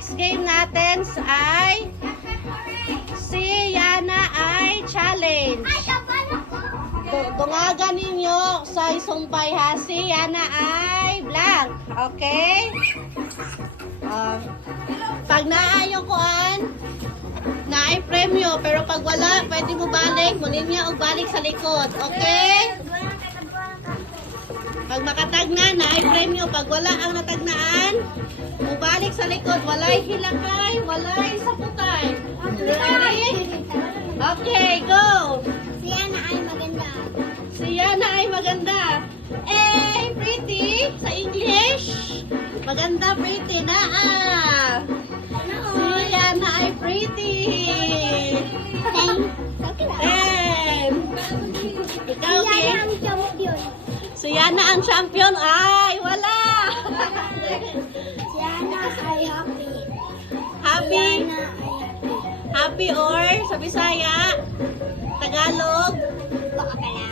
next game natin ay si Yana ay challenge. Dungagan ninyo sa isumpay ha. Si Yana ay blank. Okay? Pag naayong kuan, naay premyo. Pero pag wala, pwede mo balik. Munin niya o balik sa likod. Okay? Pag makatag na, naay premyo. Pag wala ang natagnaan, mubalik sa likod. Walay hilakay, walay saputay. Ready? Okay, go! Si Yana ay maganda. Si Yana ay maganda. Eh, pretty sa English. Maganda, pretty na Si Yana ay pretty. 10. Ikaw, Si Yana ang champion. Si Yana ang champion. Ay, wala. Si Yana ay happy. Happy? Si Yana ay happy. Happy or sa Bisaya? Tagalog? Baka pala.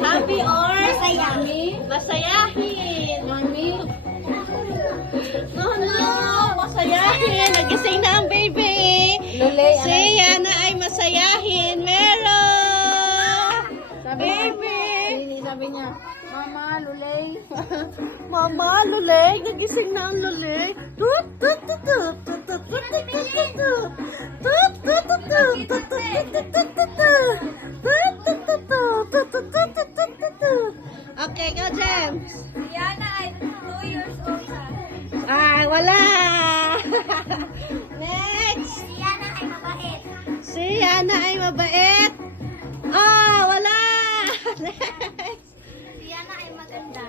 Happy or? Masaya. Masayahin. No, masayahin. Nagising na ang baby. Lulay, Si Yana ay masayahin. Meron. Baby. Sabi niya, Mama, lulay. Mama, luleg. Nagising na ang luleg. Tut, tut, tut, tut, tut, tut, tut, tut, tut, tut, tut. Tut, tut, tut, tut, tut, tut, tut, tut, tut, tut, tut. Tut, tut, tut, tut, tut, tut, tut, tut, tut, tut, tut. Okay, go, James. Si Yana ay 2 years old na. Ay, wala. Next. Si Yana ay mabait. Si Yana ay mabait. Ah, wala. Next. Si Yana ay maganda.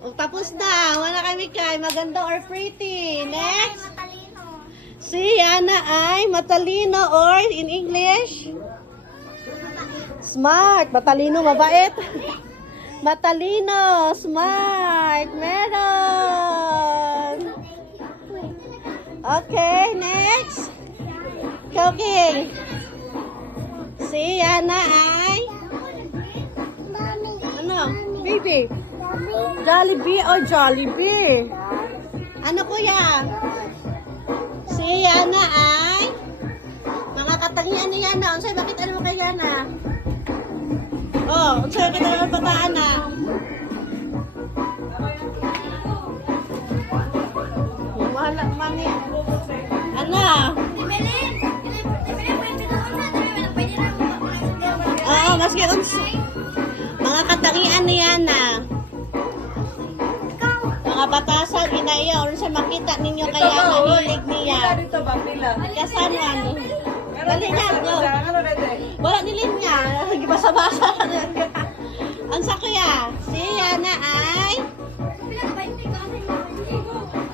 Oh, tapos na. Wala kami kay maganda or pretty. Ay Next. matalino. Si Yana ay matalino or in English? Smart. Matalino, mabait. Matalino, smart. Meron. Okay, next. Cooking. Si Yana ay ano? Baby. Jollibee o Jollibee? Ano kuya? Si Yana ay mga katangian ni Yana. Unsay bakit ano mo kay Yana? Oh, unsay kita ang bataan na? Wala mami. Ano? Timelin, pwede doon na. Pwede na Oo, maski mga katangian ni Yana. Mga batasan, inaya, or sa makita ninyo kaya nahilig niya. Dito ba, pila? Kasan ano? Dali na, go. Ano dito? Wala nilin niya. Basa-basa lang. Ang sa kuya, si Yana ay...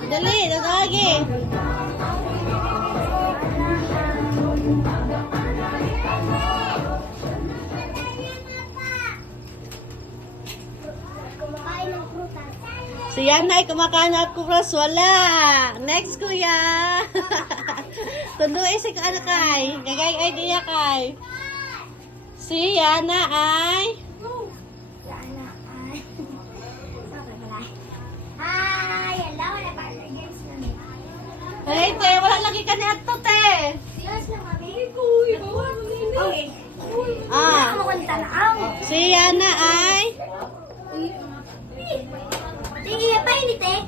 Dali, lagi. kumakain ng prutas. Si Yana ay kumakain ng kupras. Wala. Next kuya. Tunduin si ano kay. Gagay idea kay. Si Yana ay... Yana ay... Hi! Hello! Nag-partner games namin. Hey, te, wala lagi ka na ito, te. Yes na kami. Okay. Ah, Ako kung tanaw. si Yana ay... Sige, painit eh.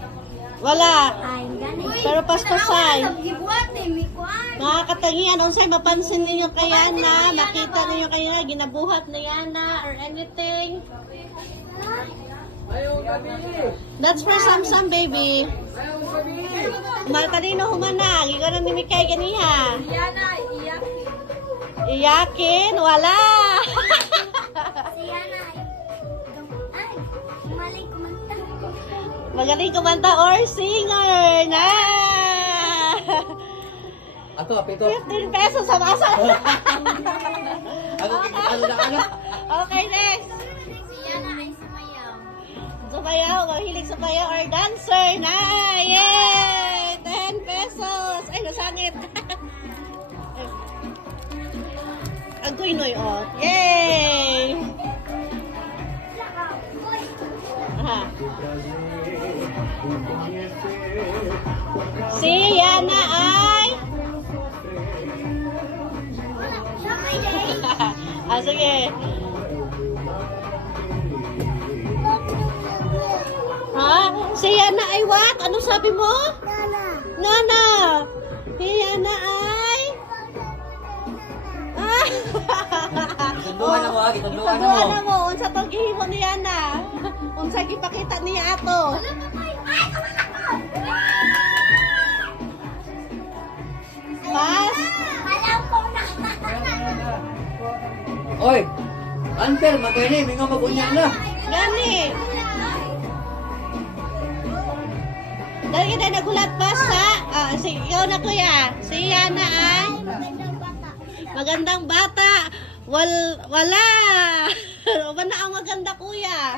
Wala. Ay, ganun. Pero pastasay. Naggibuhat eh, may kuwan. Mga katangian, unsay mapansin ninyo kay Yana, makita ninyo kay Yana, ginabuhat na Yana, or anything. That's for Samsam, baby. Matalino humanag, ikaw na mimikay ganiha. Yana, iyak. Iyakin, wala. Si Yana ay, maling kumanta. Magaling kumanta or singer na. Ato, apito. 15 pesos sa masa. Ako, ano na ano? Okay, next. Si Yana ay sumayaw. Sumayaw, mahilig sumayaw or dancer na. Yay! 10 pesos. Ay, nasangit. Ang kuinoy, oh. Yay! Aha. Si Yana ay... Siya may day. Ah, sige. Ha? Si Yana ay what? Ano sabi mo? Nana. Nana! Si Yana ay... Ah! Gitunduhan na mo ha, gitunduhan na mo. Gitunduhan na mo. Unsa to gihimo ni Yana? Unsa gipakita niya ato? Ay, kumalakot! Pas? Alam ko na. Oy! Anter, magkini, may nga mag-unya na. Gani! Dahil na nagulat pa sa... Ah, sige, ikaw na kuya. Si Yana ay... Magandang bata. Magandang bata. Wala. Wala ang maganda kuya.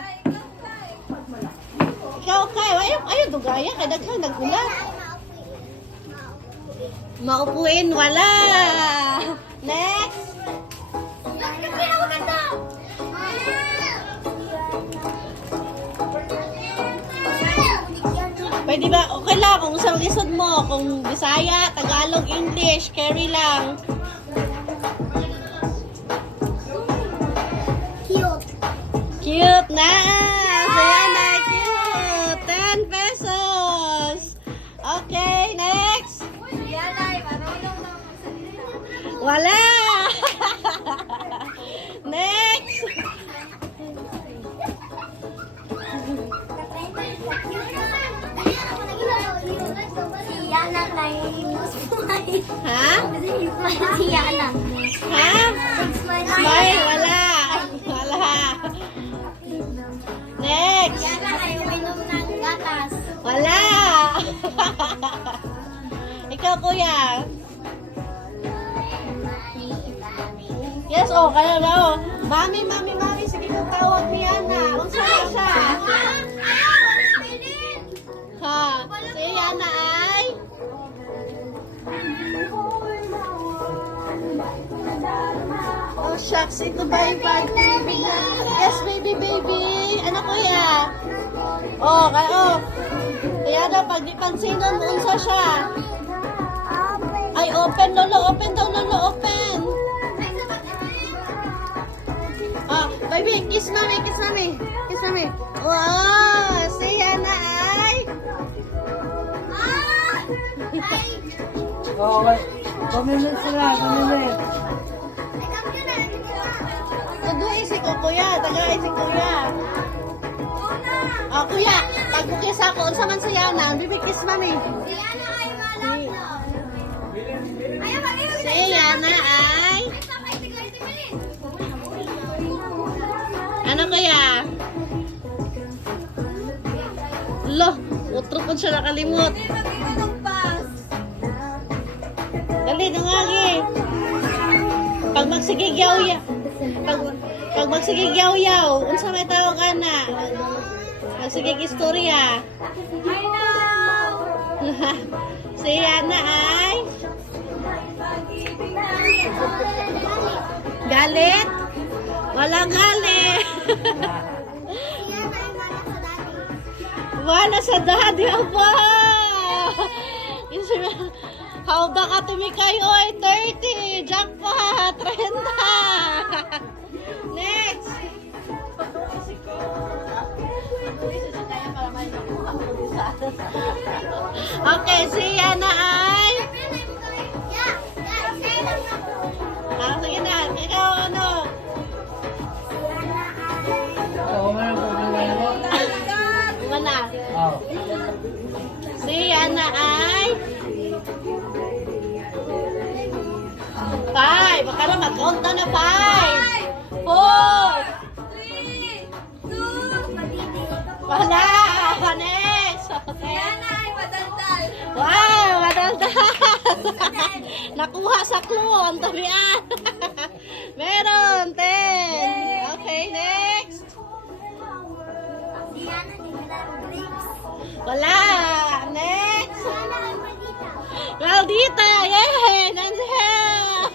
Ikaw kay. Ayaw dugaya. Kaya daghang nagulat. Maupuin. Wala. Next. Bakit ang pinakamaganda? Pwede ba? Okay lang kung sa lisod mo. Kung Bisaya, Tagalog, English. Carry lang. Cute. Cute na! Saya na, cute! 10 pesos! Okay, next! Wala! Next! Si Yana kay Smile. Ha? Si Yana. Ha? Smile, wala! Wala! Next! Yana kay uminom ng gatas. Wala! Ikaw, kuya. Yes, oh, kaya na, oh. Mami, mami, mami, sige kong tawag ni Yana. Unsa na siya? Ha? Si Yana ay? Oh, shucks. Ito ba yung baby? Yes, baby, baby. Ano, kuya? Oh, kaya, oh. Kaya daw, pag di pansinon, unsa siya? Ay, open, lolo, open daw, lolo, open. Ah, baby, kiss mami, kiss mami. Kiss mami. Wow, si Yana ay? Okay. Pamilin sila, pamilin. Taga si ko, kuya. Taga si kuya. Ah, kuya, pag kiss ako, unsa man si Yana, baby, kiss mami. Si Yana ay? Ano kaya? Lo, utro po siya nakalimot. Dali, nangagi. Pag magsigigyaw-yaw. Pag magsigigyaw-yaw, unsa may tawag ka na? Magsigig-istorya. Si Yana ay? Galit? Walang galit. Wala sa daddy, aba! Hawda ka tumi kayo ay 30. Jackpot! 30. Next! Okay, si Yana ay? Ah, sige na. Ikaw ano? Oo, meron po, meron po. Mana? Oo. Si Yana ay? 5. Baka na mag-count down na 5. 4. Wala. Next. Okay. Wow, madaldal. Nakuha sa clue. Ang tabian. Meron. 10. Okay, next. Wala. Next. Maldita. Yay. Nandiyan.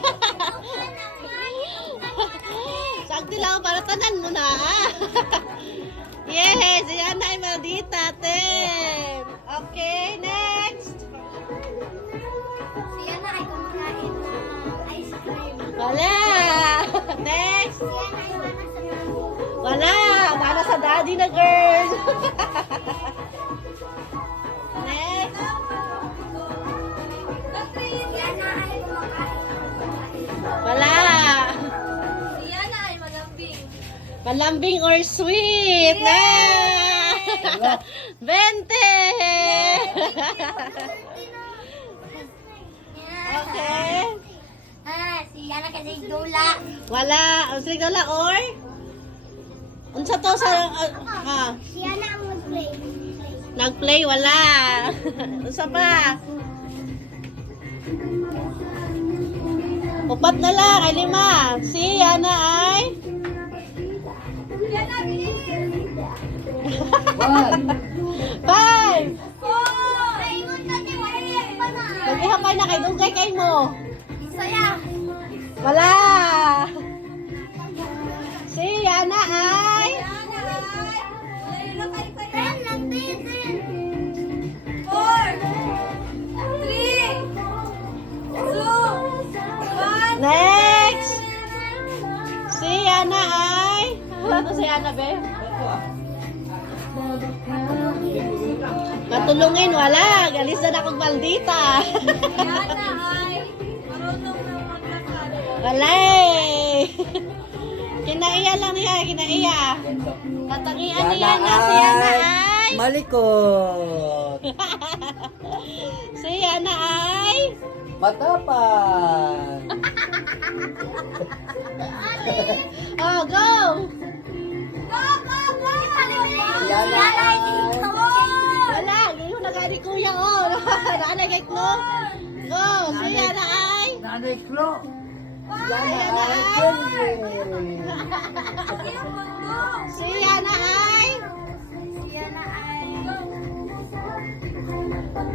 Sagdi lang para tanan mo na. Yes, yan ay maldita. 10. Wala. Wala sa daddy na girl. Next. Wala. Yana ay malambing. Malambing or sweet. Na. 20. Okay. Si Yana kasi dula. Wala. Sige wala or? Unsa to sa Si Yana ang mag-play. nagplay wala. Unsa pa? Upat na lang ay 5. Si Yana ay Yana, bilis! 5. 4! Ay, muntan niya, wala niya, iba na. Nagihapay na kay dugay kay mo. Saya! Wala. Si Yana ay Yana ay... Wala kayo pa yan. 10 lang, 10. 4! 3! 2! 1! next. Si Yana ay wala to si Yana be. Matulungin wala. Galis na akong baldita. Yana ay... Marunong na maglakad. Wala eh. Kinaiya lang niya, kinaiya. Tatangian niya na si Yana ay. Malikot. Si Yana ay. Matapang. Oh, go! Go, go, go! Yana ay... Wala, hindi ko nagani kuya oh. Naanagay ko. Go, si Yana ay. Nanay Klo. Yana ay. Si Yana ay. Yana ay...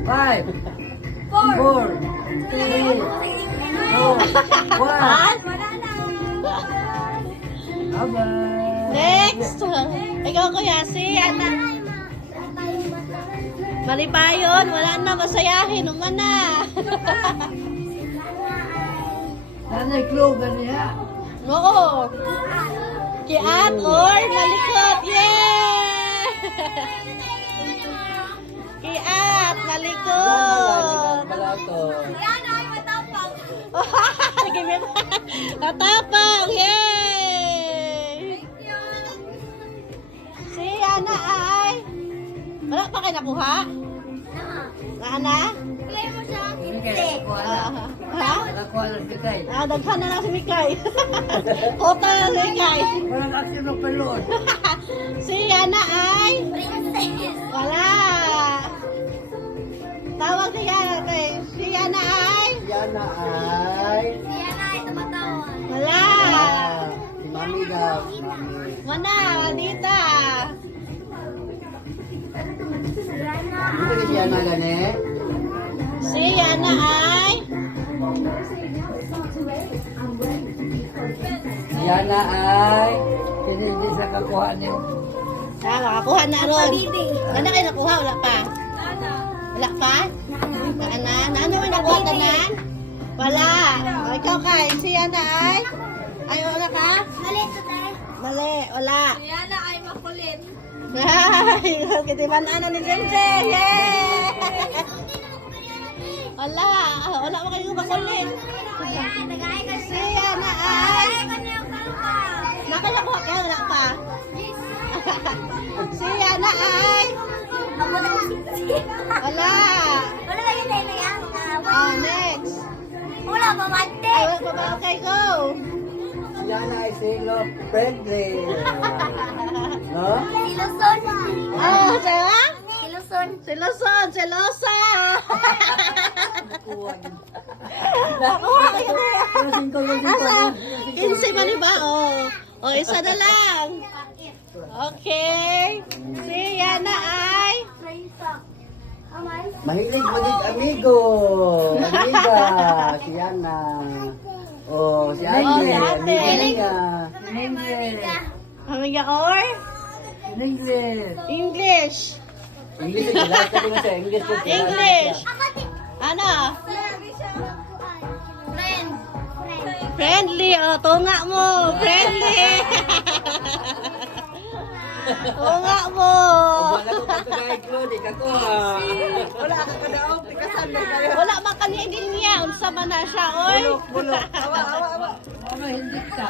5, 4! 4, 3, 2, 1. Han? Wala na! Bye-bye. Next. Ikaw kuya, si Yana. Mali pa yun. Wala na, masayahin. Uman na. Nanay Klo, ganiya. Oo. Kiat or malikot. Yeah! Kiat, malikot. Yana ay matapang! Natapang! Yay! Si Yana ay... Wala pa kayo nakuha? Ana? Play mo siya. Ha? Nakakuha lang si Tay. Daghan na lang si Mikay. Kota na si Mikay. Walang asin ng pelon. Si Yana ay... Princess! Wala! Tawag si Yana. Si Yana ay... Yana ay... Si Yana ay tumatawan. Wala! Si Mami daw. Mami. Wala! Maldita! Yana Ano si Yana gani? Si Yana ay... Si Yana ay... Hindi sa kakuha niyo. Makakuha na ron. Bibi. Ano kayo nakuha? Wala pa? Nana. Wala pa? Ana? Ano mo nakuha tanan? Wala. O, ikaw kay. Si Yana ay... Ay, wala ka? Mali ito tayo. Mali. Wala. Si Yana ay makulit. Ay, kitiman ano ni Jensen. Yay! Wala. Wala mo kayo makulit. Ayan, nag-aay ka Si Yana ay... Nag-aay ka niya ang kalma. Nakalakuha ka? Wala pa? Si Yana ay... Wala. Wala lagi tayo na yan. Oh, next. Wala pa mante. Ay, wala pa ba? Okay, go. Si Yana ay silo friendly. No? Si Luzon. Oh, siya? Si Luzon. Si Luzon, si Losa. Nakuha kayo na yan. Asa? 15 man ba? Oh. Oh, isa na lang. Okay. Si Yana ay... Mahilig maging amigo. Amiga. Si Yana. Oh, si Ate. Oh, si Ate. Amiga niya. Amiga or? English. English. English ito. Lahat sabi mo siya. English po. English. Ano? Friend. Friendly, oh, tunga mo. Friendly. Tunga mo. Wala ko kagayag ko, di ka ko ha. Wala ka kadaog, di ka sanay kayo. Wala man kanidin niya. Unsa man na siya, oy. Bulok. Awa. Ano, hindi ka.